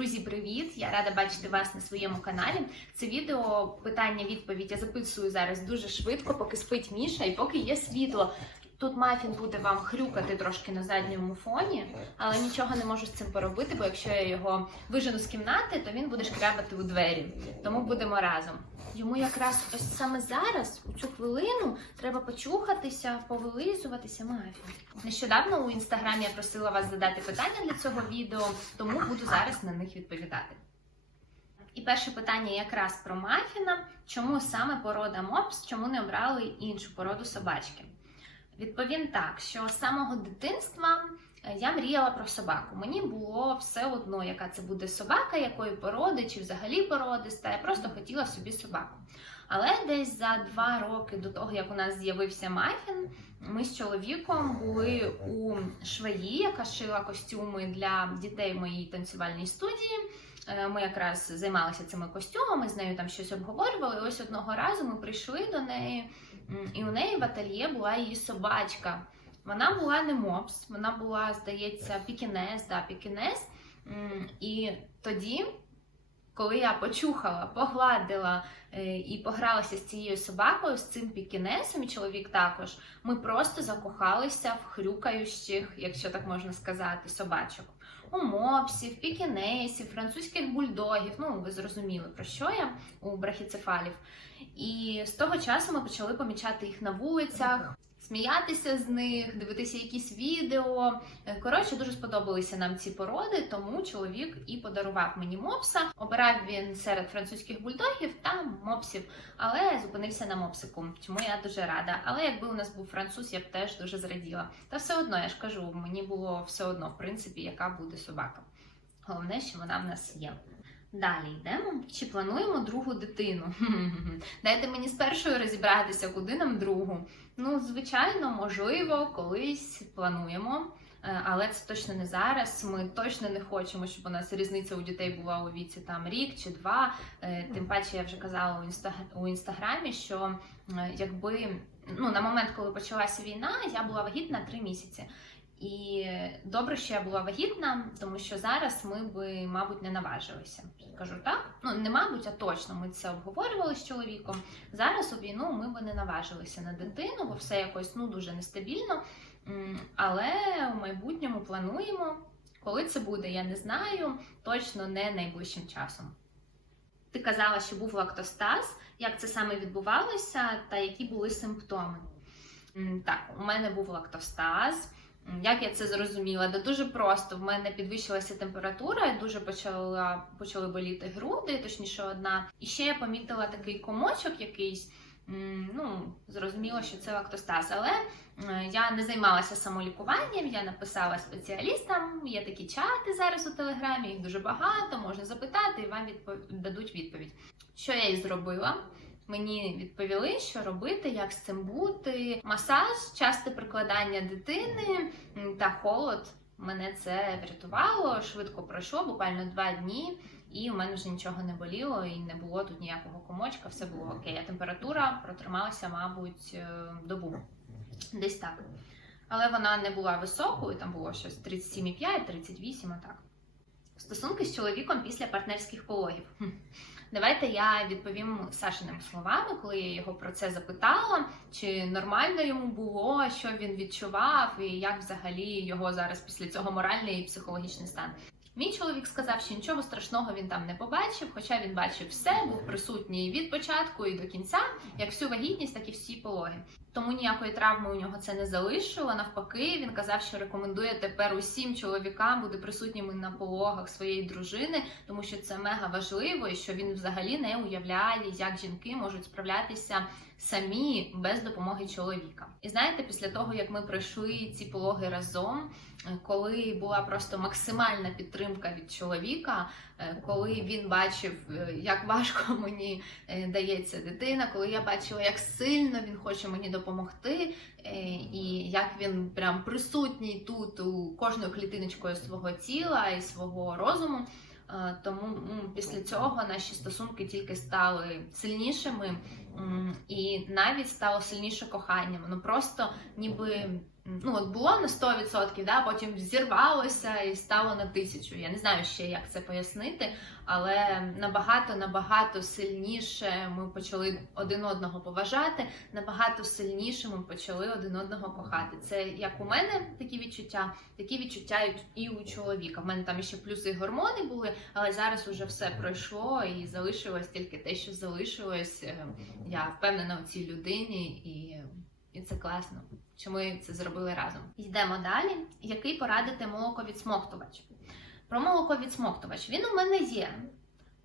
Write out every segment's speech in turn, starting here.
Друзі, привіт! Я рада бачити вас на своєму каналі. Це відео питання-відповідь я записую зараз дуже швидко, поки спить Міша і поки є світло. Тут мафін буде вам хрюкати трошки на задньому фоні, але нічого не можу з цим поробити, бо якщо я його вижену з кімнати, то він буде шкрябати у двері. Тому будемо разом. Йому якраз ось саме зараз, у цю хвилину, треба почухатися, повилизуватися мафін. Нещодавно у інстаграмі я просила вас задати питання для цього відео, тому буду зараз на них відповідати. І перше питання якраз про мафіна. Чому саме порода мопс, чому не обрали іншу породу собачки? Відповім так, що з самого дитинства е, я мріяла про собаку. Мені було все одно, яка це буде собака, якої породи, чи взагалі породиста. Я просто хотіла собі собаку. Але десь за два роки до того, як у нас з'явився мафін, ми з чоловіком були у швеї, яка шила костюми для дітей в моїй танцювальній студії. Е, Ми якраз займалися цими костюмами, з нею там щось обговорювали. Ось одного разу ми прийшли до неї, і у неї в ательє була її собачка. Вона була не мопс, вона була, здається, пікінес, да, пікінес. І тоді, коли я почухала, погладила е, і погралася з цією собакою, з цим пікінесом, і чоловік також, ми просто закохалися в хрюкаючих, якщо так можна сказати, собачок. У мопсів, пікінесів, французьких бульдогів. Ну, ви зрозуміли про що я у брахіцефалів. І з того часу ми почали помічати їх на вулицях, сміятися з них, дивитися якісь відео. Е, Коротше, дуже сподобалися нам ці породи, тому чоловік і подарував мені мопса. Обирав він серед французьких бульдогів та мопсів, але зупинився на мопсику. Чому я дуже рада. Але якби у нас був француз, я б теж дуже зраділа. Та все одно, я ж кажу, мені було все одно, в принципі, яка буде собака. Головне, що вона в нас є. Далі йдемо. Чи плануємо другу дитину? Дайте мені з першою розібратися, куди нам другу. Ну, звичайно, можливо, колись плануємо. Е, Але це точно не зараз. Ми точно не хочемо, щоб у нас різниця у дітей була у віці там рік чи два. Е, Тим паче я вже казала у інста у інстаграмі, що е, якби ну на момент, коли почалася війна, я була вагітна три місяці. І добре, що я була вагітна, тому що зараз ми би, мабуть, не наважилися. Кажу так. Ну не мабуть, а точно ми це обговорювали з чоловіком. Зараз у війну ми би не наважилися на дитину, бо все якось ну дуже нестабільно. Але в майбутньому плануємо. Коли це буде, я не знаю. Точно не найближчим часом. Ти казала, що був лактостаз. Як це саме відбувалося, та які були симптоми? Так, у мене був лактостаз. Як я це зрозуміла? Да дуже просто. В мене підвищилася температура, дуже почала почали боліти груди, точніше, одна. І ще я помітила такий комочок якийсь. Ну, зрозуміло, що це лактостаз, але е, я не займалася самолікуванням, я написала спеціалістам. Є такі чати зараз у телеграмі, їх дуже багато, можна запитати і вам відпов- дадуть відповідь. Що я і зробила? Мені відповіли, що робити, як з цим бути. Масаж, часте прикладання дитини та холод. Мене це врятувало, швидко пройшло, буквально два дні, і у мене вже нічого не боліло, і не було тут ніякого комочка, все було окей. А температура протрималася, мабуть, е, добу. Десь так. Але вона не була високою, там було щось 37,5, 38, отак. Стосунки з чоловіком після партнерських пологів. Давайте я відповім Сашиним словами, коли я його про це запитала, чи нормально йому було, що він відчував, і як взагалі його зараз після цього моральний і психологічний стан. Мій чоловік сказав, що нічого страшного він там не побачив, хоча він бачив все, був присутній від початку і до кінця, як всю вагітність, так і всі пологи. Тому ніякої травми у нього це не залишило. Навпаки, він казав, що рекомендує тепер усім чоловікам бути присутніми на пологах своєї дружини, тому що це мега важливо, і що він взагалі не уявляє, як жінки можуть справлятися самі без допомоги чоловіка. І знаєте, після того як ми пройшли ці пологи разом, е, коли була просто максимальна підтримка від чоловіка, е, коли він бачив, е, як важко мені дається дитина, коли я бачила, як сильно він хоче мені допомогти, і як він прям присутній тут у кожною клітиночкою свого тіла і свого розуму. Тому після цього наші стосунки тільки стали сильнішими, і навіть стало сильніше кохання. Воно просто ніби ну от було на 100%, да, потім зірвалося і стало на тисячу. Я не знаю ще, як це пояснити, але набагато набагато сильніше ми почали один одного поважати, набагато сильніше ми почали один одного кохати. Це як у мене такі відчуття, такі відчуття і у чоловіка. В мене там ще плюси гормони були, але зараз уже все пройшло і залишилось тільки те, що залишилось. Е, Я впевнена у цій людині, і, і це класно що ми це зробили разом. Йдемо далі. Який порадити молоковідсмоктувач? Про молоковідсмоктувач. Він у мене є.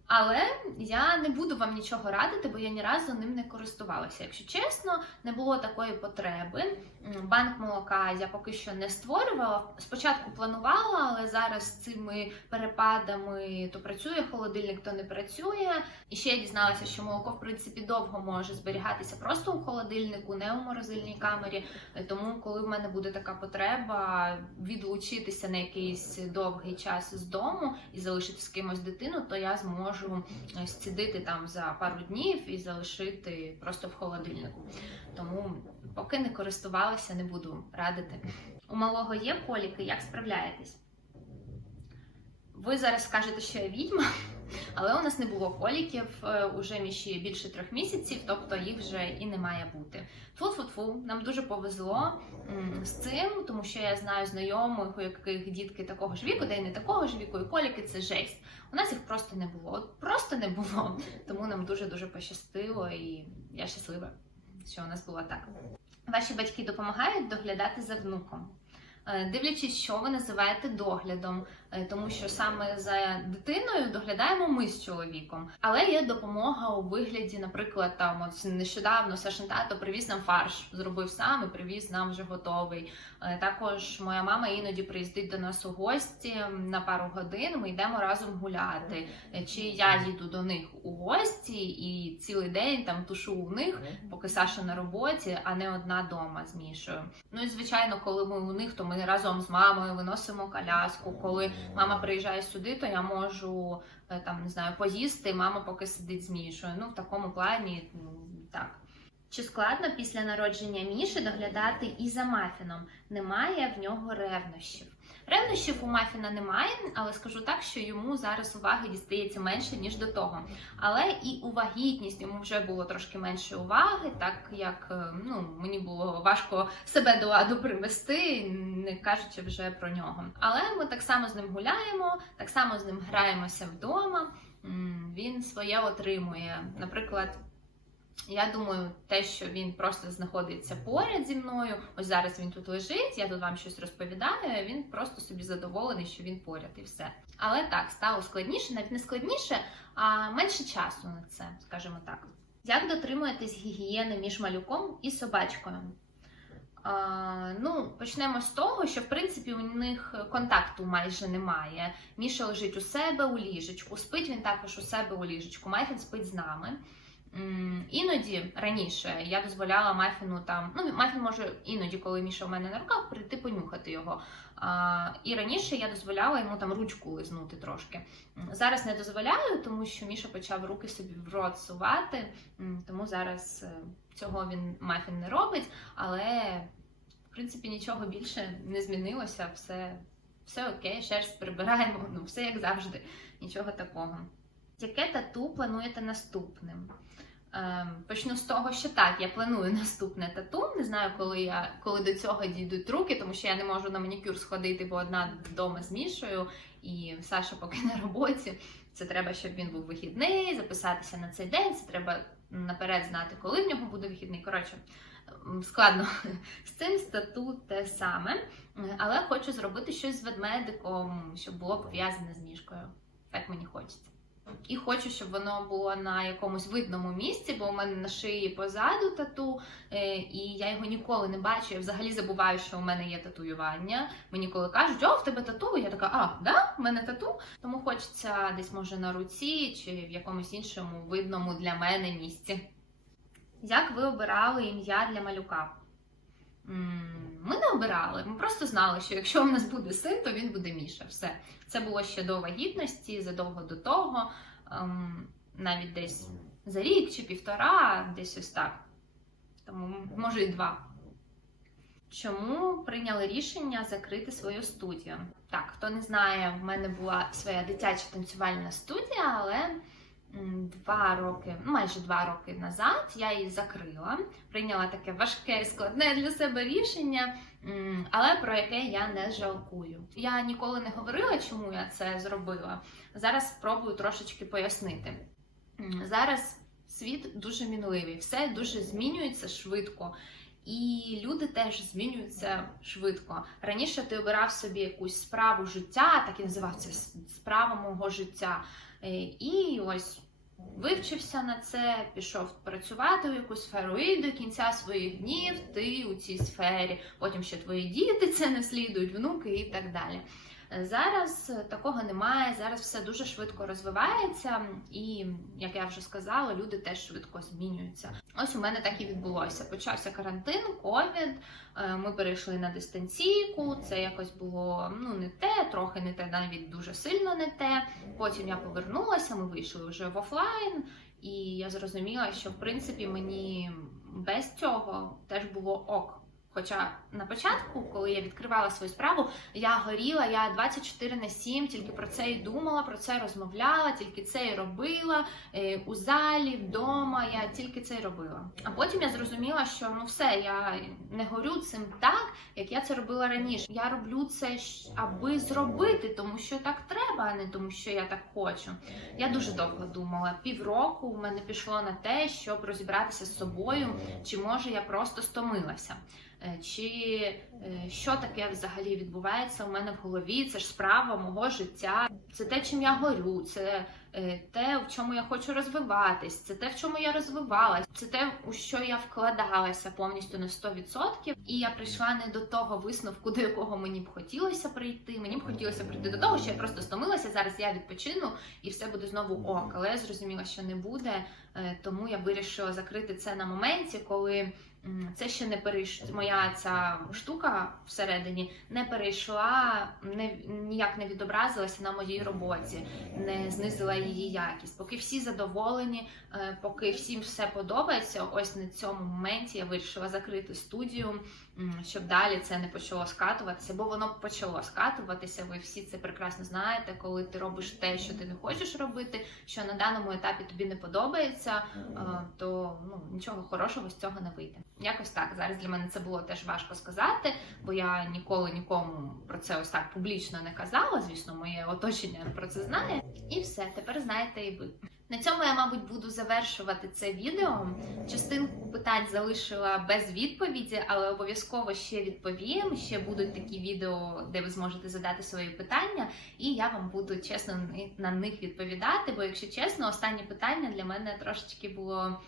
Але я не буду вам нічого радити, бо я ні разу ним не користувалася. Якщо чесно, не було такої потреби. Банк молока я поки що не створювала. Спочатку планувала, але зараз з цими перепадами то працює холодильник, то не працює. І ще я дізналася, що молоко в принципі довго може зберігатися просто у холодильнику, не у морозильній камері. Тому, коли в мене буде така потреба відлучитися на якийсь довгий час з дому і залишити з кимось дитину, то я зможу е, сцідити там за пару днів і залишити просто в холодильнику. Тому поки не користувалася, не буду радити. У малого є коліки, як справляєтесь? Ви зараз скажете, що я відьма, але у нас не було коліків е, уже міші більше трьох місяців, тобто їх вже і не має бути. Тфу-тфу-тфу, нам дуже повезло з цим, тому що я знаю знайомих, у яких дітки такого ж віку, де й не такого ж віку, і коліки це жесть. У нас їх просто не було. От просто не було. Тому нам дуже дуже пощастило, і я щаслива, що у нас було так. Ваші батьки допомагають доглядати за внуком. Е, Дивлячись, що ви називаєте доглядом, тому що саме за дитиною доглядаємо ми з чоловіком. Але є допомога у вигляді, наприклад, там от нещодавно Сашин тато привіз нам фарш, зробив сам і привіз нам вже готовий. Е, Також моя мама іноді приїздить до нас у гості на пару годин. Ми йдемо разом гуляти. Е, Чи я їду до них у гості і цілий день там тушу у них, поки Саша на роботі, а не одна дома з Мішою. Ну і звичайно, коли ми у них, то ми разом з мамою виносимо коляску. Коли мама приїжджає сюди, то я можу е, там не знаю поїсти. Мама поки сидить з Мішою. Ну в такому плані м, так. Чи складно після народження Міші доглядати і за мафіном? Немає в нього ревнощів. Ревнощів у мафіна немає, але скажу так, що йому зараз уваги дістається менше ніж до того. Але і у вагітність йому вже було трошки менше уваги, так як е, ну мені було важко себе до ладу привести, не кажучи вже про нього. Але ми так само з ним гуляємо, так само з ним граємося вдома. Він своє отримує. Наприклад, я думаю, те, що він просто знаходиться поряд зі мною. Ось зараз він тут лежить, я тут вам щось розповідаю. Він просто собі задоволений, що він поряд, і все. Але так стало складніше, навіть не складніше, а менше часу на це, скажімо так. Як дотримуєтесь гігієни між малюком і собачкою? А, ну, почнемо з того, що в принципі у них контакту майже немає. Міша лежить у себе у ліжечку, спить він також у себе у ліжечку. Мафін спить з нами. Іноді раніше я дозволяла Мафіну там. Ну, Мафін може іноді, коли Міша у мене на руках, прийти понюхати його. А, і раніше я дозволяла йому там ручку лизнути трошки. Зараз не дозволяю, тому що Міша почав руки собі в рот сувати, тому зараз е, цього він Мафін не робить, але в принципі нічого більше не змінилося. Все, все окей, шерсть прибираємо, ну все як завжди, нічого такого. Яке тату плануєте наступним? Ем, Почну з того, що так, я планую наступне тату. Не знаю, коли я коли до цього дійдуть руки, тому що я не можу на манікюр сходити, бо одна вдома з Мішою, і Саша поки на роботі. Це треба, щоб він був вихідний, записатися на цей день. Це треба наперед знати, коли в нього буде вихідний. Коротше, складно з цим з тату те саме. Але хочу зробити щось з ведмедиком, щоб було пов'язане з мішкою. Так мені хочеться. І хочу, щоб воно було на якомусь видному місці, бо у мене на шиї позаду тату, е, і я його ніколи не бачу. Я взагалі забуваю, що у мене є татуювання. Мені коли кажуть, о, в тебе тату, я така, а, да, в мене тату. Тому хочеться десь, може, на руці чи в якомусь іншому видному для мене місці. Як ви обирали ім'я для малюка? Ми не обирали, ми просто знали, що якщо в нас буде син, то він буде Міша. Все. Це було ще до вагітності, задовго до того, ем, навіть десь за рік чи півтора, десь ось так. Тому може і два. Чому прийняли рішення закрити свою студію? Так, хто не знає, в мене була своя дитяча танцювальна студія, але два роки, ну, майже два роки назад я її закрила. Прийняла таке важке і складне для себе рішення, але про яке я не жалкую. Я ніколи не говорила, чому я це зробила. Зараз спробую трошечки пояснити. Зараз світ дуже мінливий, все дуже змінюється швидко. І люди теж змінюються швидко. Раніше ти обирав собі якусь справу життя, так і називав це с- справа мого життя. Е, І ось вивчився на це, пішов працювати в якусь сферу, і до кінця своїх днів ти у цій сфері. Потім ще твої діти це наслідують, внуки і так далі. Зараз е, такого немає. Зараз все дуже швидко розвивається, і як я вже сказала, люди теж швидко змінюються. Ось у мене так і відбулося. Почався карантин, ковід. е, Ми перейшли на дистанційку. Це якось було ну не те, трохи не те, навіть дуже сильно не те. Потім я повернулася. Ми вийшли вже в офлайн, і я зрозуміла, що в принципі мені без цього теж було ок. Хоча на початку, коли я відкривала свою справу, я горіла, я 24 на 7 тільки про це і думала, про це розмовляла, тільки це і робила е, у залі, вдома. Я тільки це й робила. А потім я зрозуміла, що ну все, я не горю цим так, як я це робила раніше. Я роблю це, аби зробити, тому що так треба, а не тому, що я так хочу. Я дуже довго думала. Півроку у мене пішло на те, щоб розібратися з собою, чи може я просто стомилася. Е, Чи е, що таке взагалі відбувається у мене в голові? Це ж справа мого життя, це те, чим я горю, це е, те, в чому я хочу розвиватись, це те, в чому я розвивалась, це те, у що я вкладалася повністю на 100%. І я прийшла не до того висновку, до якого мені б хотілося прийти. Мені б хотілося прийти до того, що я просто стомилася. Зараз я відпочину і все буде знову ок. Але я зрозуміла, що не буде, тому я вирішила закрити це на моменті, коли. Це ще не перейш... моя ця штука всередині не перейшла, не ніяк не відобразилася на моїй роботі, не знизила її якість. Поки всі задоволені, е, поки всім все подобається. Ось на цьому моменті я вирішила закрити студію, щоб далі це не почало скатуватися, бо воно почало скатуватися. Ви всі це прекрасно знаєте, коли ти робиш те, що ти не хочеш робити, що на даному етапі тобі не подобається, е, то ну нічого хорошого з цього не вийде. Якось так зараз для мене це було теж важко сказати, бо я ніколи нікому про це ось так публічно не казала. Звісно, моє оточення про це знає. І все, тепер знаєте і ви. На цьому я, мабуть, буду завершувати це відео. Частинку питань залишила без відповіді, але обов'язково ще відповім. Ще будуть такі відео, де ви зможете задати свої питання, і я вам буду чесно на них відповідати. Бо, якщо чесно, останнє питання для мене трошечки було.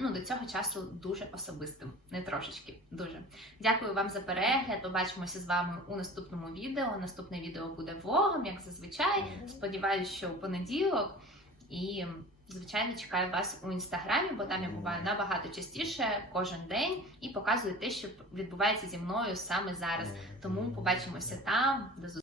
Ну, до цього часу дуже особистим, не трошечки, дуже. Дякую вам за перегляд. Побачимося з вами у наступному відео. Наступне відео буде влогом, як зазвичай. Сподіваюсь, що в понеділок. І, звичайно, чекаю вас у інстаграмі, бо там я буваю набагато частіше кожен день і показую те, що відбувається зі мною саме зараз. Тому побачимося там. До зустрічі.